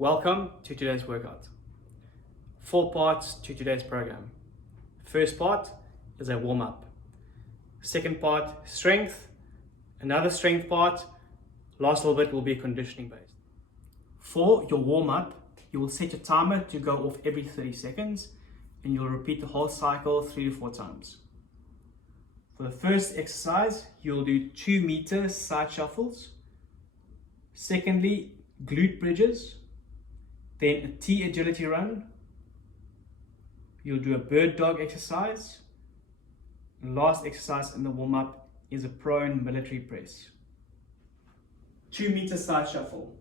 Welcome to today's workout. 4 parts to today's program. First part is a warm-up. Second part, strength. Another strength part. Last little bit will be conditioning based. For your warm-up, you will set your timer to go off every 30 seconds and you'll repeat the whole cycle 3 to 4 times. For the first exercise, you'll do 2-meter side shuffles. Secondly, glute bridges. Then a T agility run. You'll do a bird dog exercise. And last exercise in the warm-up is a prone military press. 2-meter side shuffle.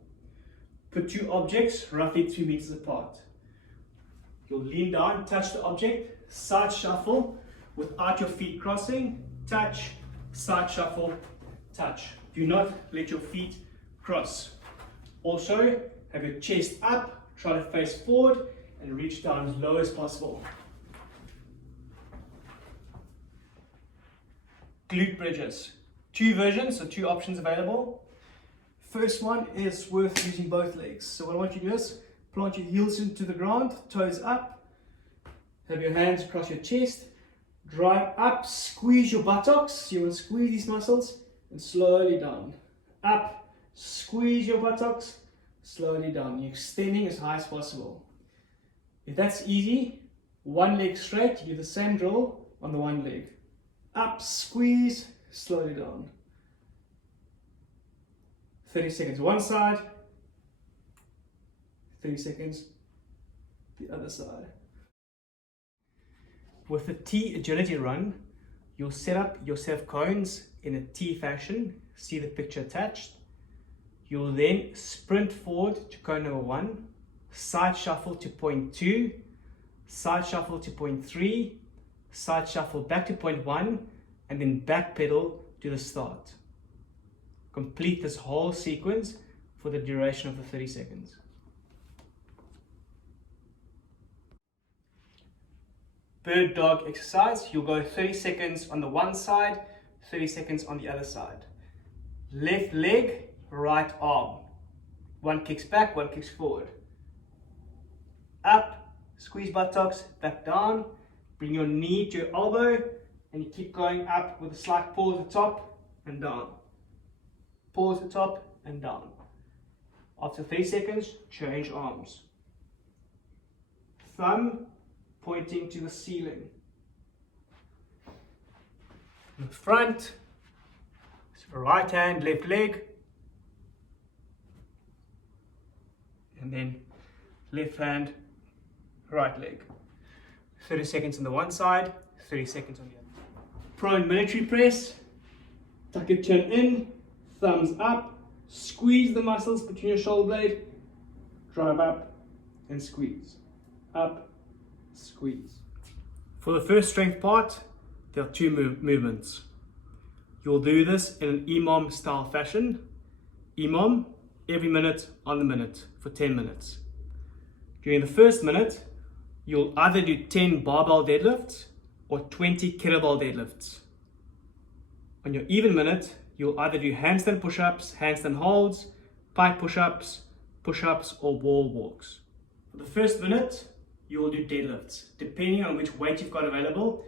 Put 2 objects roughly 2 meters apart. You'll lean down, touch the object, side shuffle without your feet crossing, touch, side shuffle, touch. Do not let your feet cross. Also, have your chest up. Try to face forward and reach down as low as possible. Glute bridges. 2 versions, so 2 options available. First one is worth using both legs. So what I want you to do is plant your heels into the ground, toes up. Have your hands across your chest. Drive up, squeeze your buttocks. You want to squeeze these muscles and slowly down. Up, squeeze your buttocks. Slowly down. You're extending as high as possible. If that's easy, one leg straight, you do the same drill on the one leg. Up, squeeze, slowly down. 30 seconds one side, 30 seconds the other side. With the T agility run, you'll set up your set of cones in a T fashion. See the picture attached. You'll then sprint forward to cone number 1, side shuffle to point 2, side shuffle to point 3, side shuffle back to point 1, and then back pedal to the start. Complete this whole sequence for the duration of the 30 seconds. Bird dog exercise, you'll go 30 seconds on the one side, 30 seconds on the other side. Left leg, right arm. One kicks back, one kicks forward. Up, squeeze buttocks, back down. Bring your knee to your elbow and you keep going up with a slight pause at the top and down. Pause at the top and down. After 30 seconds, change arms. Thumb pointing to the ceiling. In the front, right hand, left leg. And then left hand, right leg. 30 seconds on the one side, 30 seconds on the other. Prone military press. Tuck your chin in, thumbs up, squeeze the muscles between your shoulder blade, drive up and squeeze. Up, squeeze. For the first strength part, there are 2 movements. You'll do this in an EMOM style fashion. EMOM, every minute on the minute for 10 minutes. During the first minute, you'll either do 10 barbell deadlifts or 20 kettlebell deadlifts. On your even minute, you'll either do handstand push-ups, handstand holds, pike push-ups, or wall walks. For the first minute, you will do deadlifts. Depending on which weight you've got available,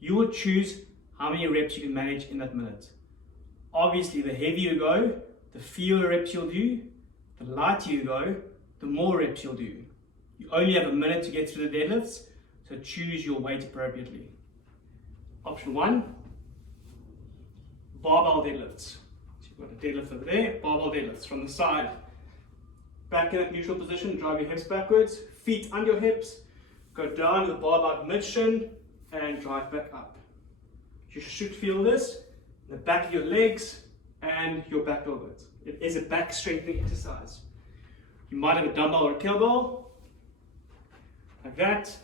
you will choose how many reps you can manage in that minute. Obviously, the heavier you go, the fewer reps you'll do. The lighter you go, the more reps you'll do. You only have a minute to get through the deadlifts, so choose your weight appropriately. Option 1, barbell deadlifts. So you've got a deadlift over there, barbell deadlifts from the side. Back in that neutral position, drive your hips backwards, feet under your hips, go down with the barbell mid-shin, and drive back up. You should feel this in the back of your legs and your back orbit. It is a back strengthening exercise. You might have a dumbbell or a kettlebell, like that.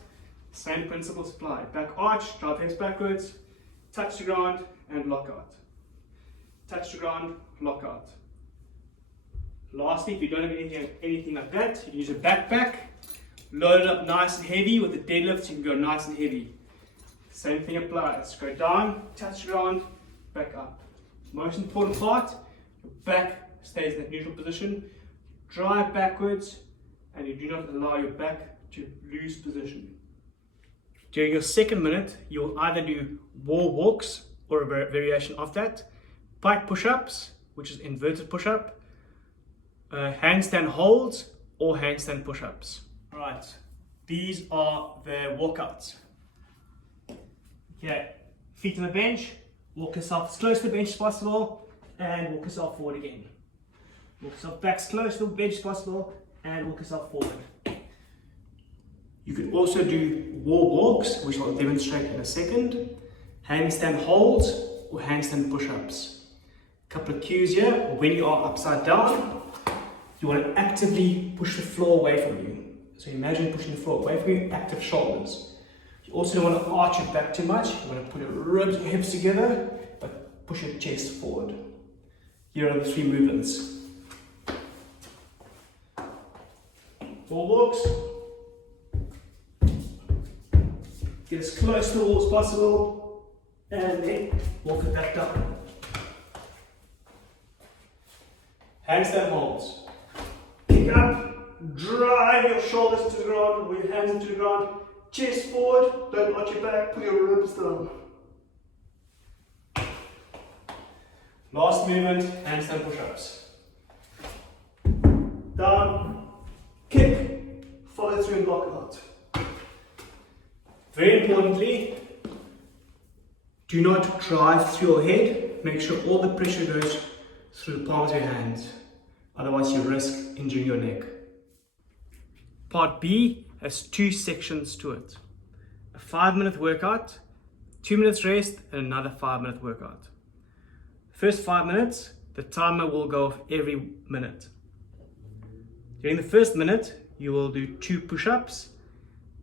Same principles apply. Back arch, drive hips backwards, touch the ground and lock out. Touch the ground, lock out. Lastly, if you don't have anything like that, you can use a backpack, load it up nice and heavy. With the deadlifts, you can go nice and heavy. Same thing applies. Go down, touch the ground, back up. Most important part, your back stays in that neutral position. Drive backwards and you do not allow your back to lose position. During your second minute, you'll either do wall walks or a variation of that, pike push-ups, which is inverted push-up, handstand holds, or handstand push-ups. Alright, these are the walkouts. Okay, feet on the bench, walk yourself as close to the bench as possible, and walk yourself forward again. Walk yourself back as close to the bench as possible, and walk yourself forward. You could also do wall walks, which I'll demonstrate in a second, handstand holds, or handstand push-ups. A couple of cues here: when you are upside down, you want to actively push the floor away from you. So imagine pushing the floor away from you, active shoulders. You also don't want to arch your back too much. You want to put your ribs and hips together, but push your chest forward. Here are the 3 movements. Wall walks. Get as close to the wall as possible, and then walk it back down. Handstand holds. Kick up, drive your shoulders to the ground, with your hands into the ground, chest forward, don't arch your back, put your ribs down. Last movement, handstand push-ups. Down, kick, follow through and block out. Very importantly, do not drive through your head. Make sure all the pressure goes through the palms of your hands. Otherwise you risk injuring your neck. Part B has 2 sections to it. A 5-minute workout, 2 minutes rest, and another 5-minute workout. First 5 minutes, the timer will go off every minute. During the first minute, you will do 2 push-ups.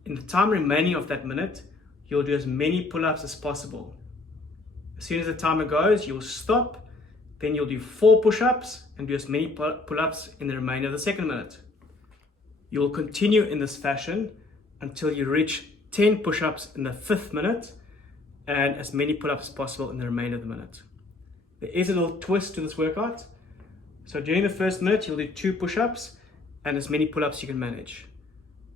In the time remaining of that minute, you'll do as many pull-ups as possible. As soon as the timer goes, you'll stop, then you'll do 4 push-ups and do as many pull-ups in the remainder of the second minute. You will continue in this fashion until you reach 10 push-ups in the 5th minute and as many pull-ups as possible in the remainder of the minute. There is a little twist to this workout. So during the first minute, you'll do 2 push-ups and as many pull-ups you can manage.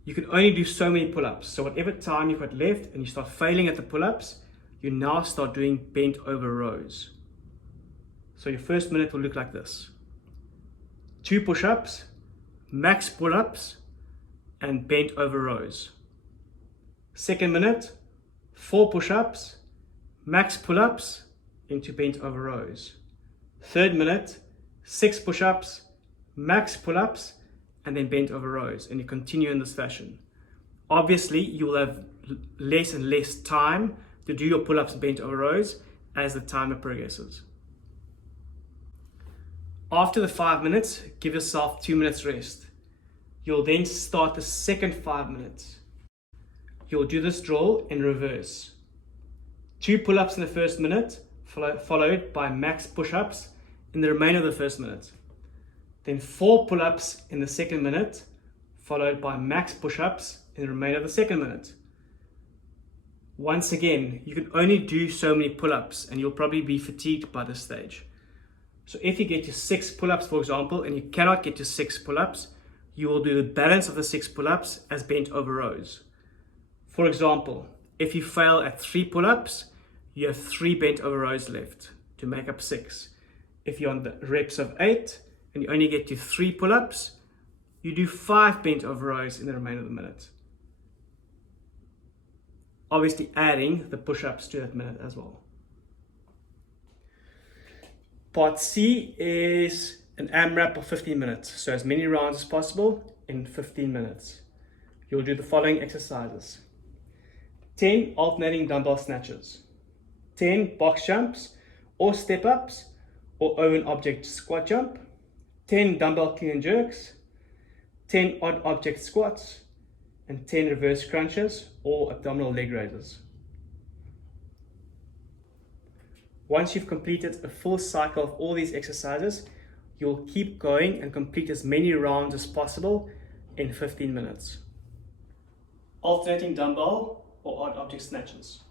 You can only do so many pull-ups. So whatever time you've got left and you start failing at the pull-ups, you now start doing bent over rows. So your first minute will look like this: 2 push-ups, max pull-ups, and bent over rows. Second minute, 4 push-ups, max pull-ups into bent over rows. Third minute, 6 push-ups, max pull-ups, and then bent over rows, and you continue in this fashion. Obviously, you will have less and less time to do your pull-ups and bent over rows as the timer progresses. After the 5 minutes, give yourself 2 minutes rest. You'll then start the second 5 minutes. You'll do this drill in reverse. 2 pull-ups in the first minute, followed by max push-ups in the remainder of the first minute. Then 4 pull-ups in the second minute, followed by max push-ups in the remainder of the second minute. Once again, you can only do so many pull-ups and you'll probably be fatigued by this stage. So if you get to 6 pull-ups, for example, and you cannot get to 6 pull-ups, you will do the balance of the 6 pull-ups as bent over rows. For example, if you fail at 3 pull-ups, you have 3 bent over rows left to make up 6. If you're on the reps of 8, and you only get to 3 pull-ups, you do 5 bent over rows in the remainder of the minute. Obviously adding the push-ups to that minute as well. Part C is an AMRAP of 15 minutes, so as many rounds as possible in 15 minutes. You'll do the following exercises: 10 alternating dumbbell snatches, 10 box jumps or step ups or over an object squat jump, 10 dumbbell clean and jerks, 10 odd object squats, and 10 reverse crunches or abdominal leg raises. Once you've completed a full cycle of all these exercises, you'll keep going and complete as many rounds as possible in 15 minutes. Alternating dumbbell or odd object snatches.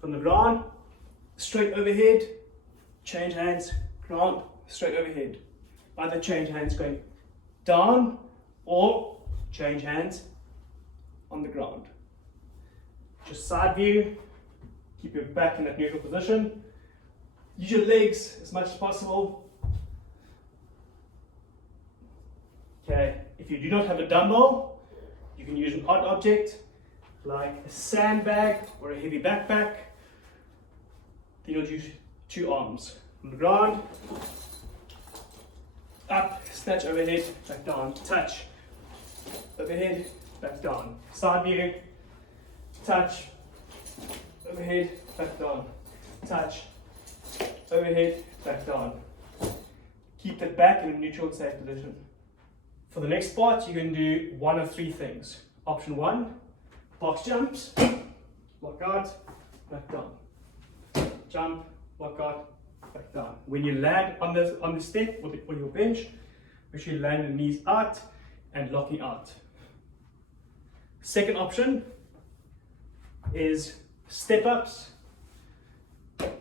From the ground, straight overhead, change hands, ground, straight overhead. Other change hands going down, or change hands on the ground. Just side view, keep your back in that neutral position. Use your legs as much as possible. Okay, if you do not have a dumbbell, you can use an odd object like a sandbag or a heavy backpack. Then you'll use 2 arms on the ground, up, snatch overhead, back down, touch, overhead, back down, side view, touch, overhead, back down, touch, overhead, back down. Keep that back in a neutral and safe position. For the next part, you can do one of 3 things. Option 1, box jumps, lock out, back down. Jump, lock out, back down. When you land on the step or your bench, make sure you land the knees out and locking out. Second option is step ups,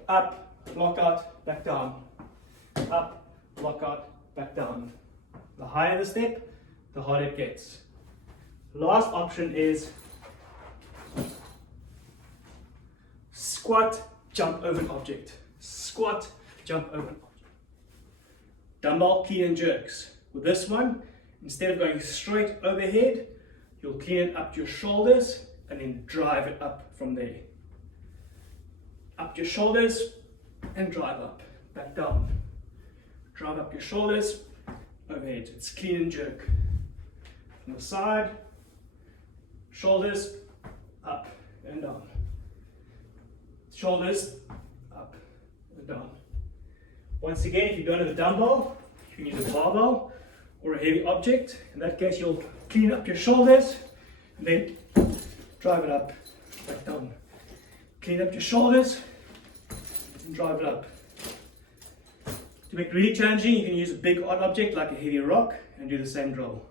up, lock out, back down, up, lock out, back down. The higher the step, the harder it gets. Last option is squat, jump over an object. Squat, jump over an object. Dumbbell clean and jerks. With this one, instead of going straight overhead, you'll clean it up to your shoulders and then drive it up from there. Up your shoulders and drive up, back down. Drive up your shoulders, overhead. It's clean and jerk. From the side, shoulders up and down. Shoulders up and down. Once again, if you don't have a dumbbell, you can use a barbell or a heavy object. In that case, you'll clean up your shoulders and then drive it up, back down. Clean up your shoulders and drive it up. To make it really challenging, you can use a big odd object like a heavy rock and do the same drill.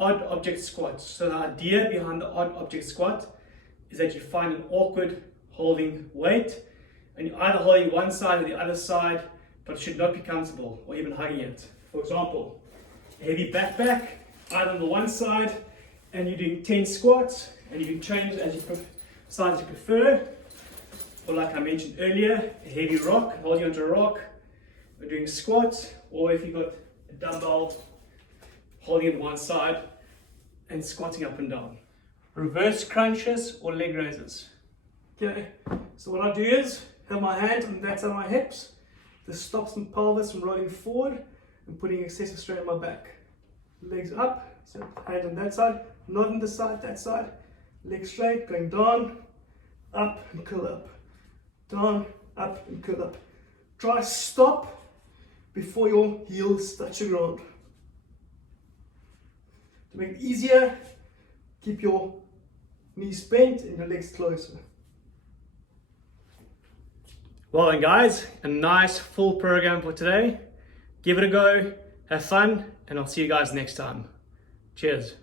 Odd object squats. So the idea behind the odd object squat is that you find an awkward holding weight and you're either holding one side or the other side, but it should not be comfortable or even hugging it. For example, a heavy backpack, either on the one side and you're doing 10 squats, and you can change as you size you prefer, or like I mentioned earlier, a heavy rock, holding onto a rock, we're doing squats, or if you've got a dumbbell, holding it one side and squatting up and down. Reverse crunches or leg raises. Okay, so what I do is have my hand on that side of my hips. This stops my pelvis from rolling forward and putting excessive strain on my back. Legs up, so hand on that side, not on this side, that side. Legs straight, going down, up and curl up. Down, up and curl up. Try stop before your heels touch the ground. To make it easier, keep your knees bent and your legs closer. Well then guys, a nice full program for today. Give it a go, have fun, and I'll see you guys next time. Cheers.